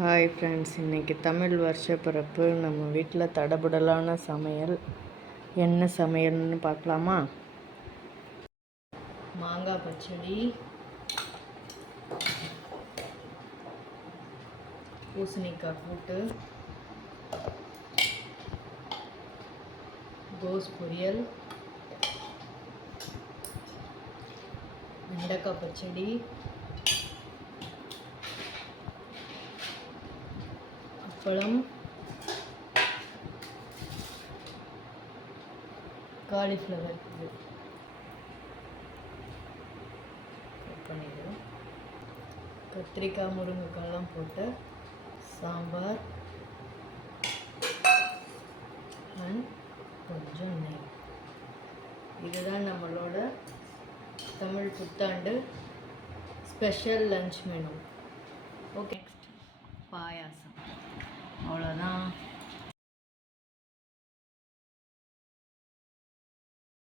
Hi friends, இன்றைக்கி தமிழ் வருஷப்பிறப்பு. நம்ம வீட்டில் தடபுடலான சமையல். என்ன சமையல்னு பார்க்கலாமா? மாங்காய் பச்சடி, பூசணிக்காய் கூட்டு, கோஸ் பொரியல், வெண்டைக்காய் பச்சடி, அப்பளம், காலிஃப்ளவர் இது பண்ணிடுவோம். கத்திரிக்காய் முருங்கைக்காயெல்லாம் போட்டு சாம்பார் அண்ட் கொஞ்சம் நெய். இதுதான் நம்மளோட தமிழ் புத்தாண்டு special lunch menu. Okay, next payasam. அவ்வளோதான்.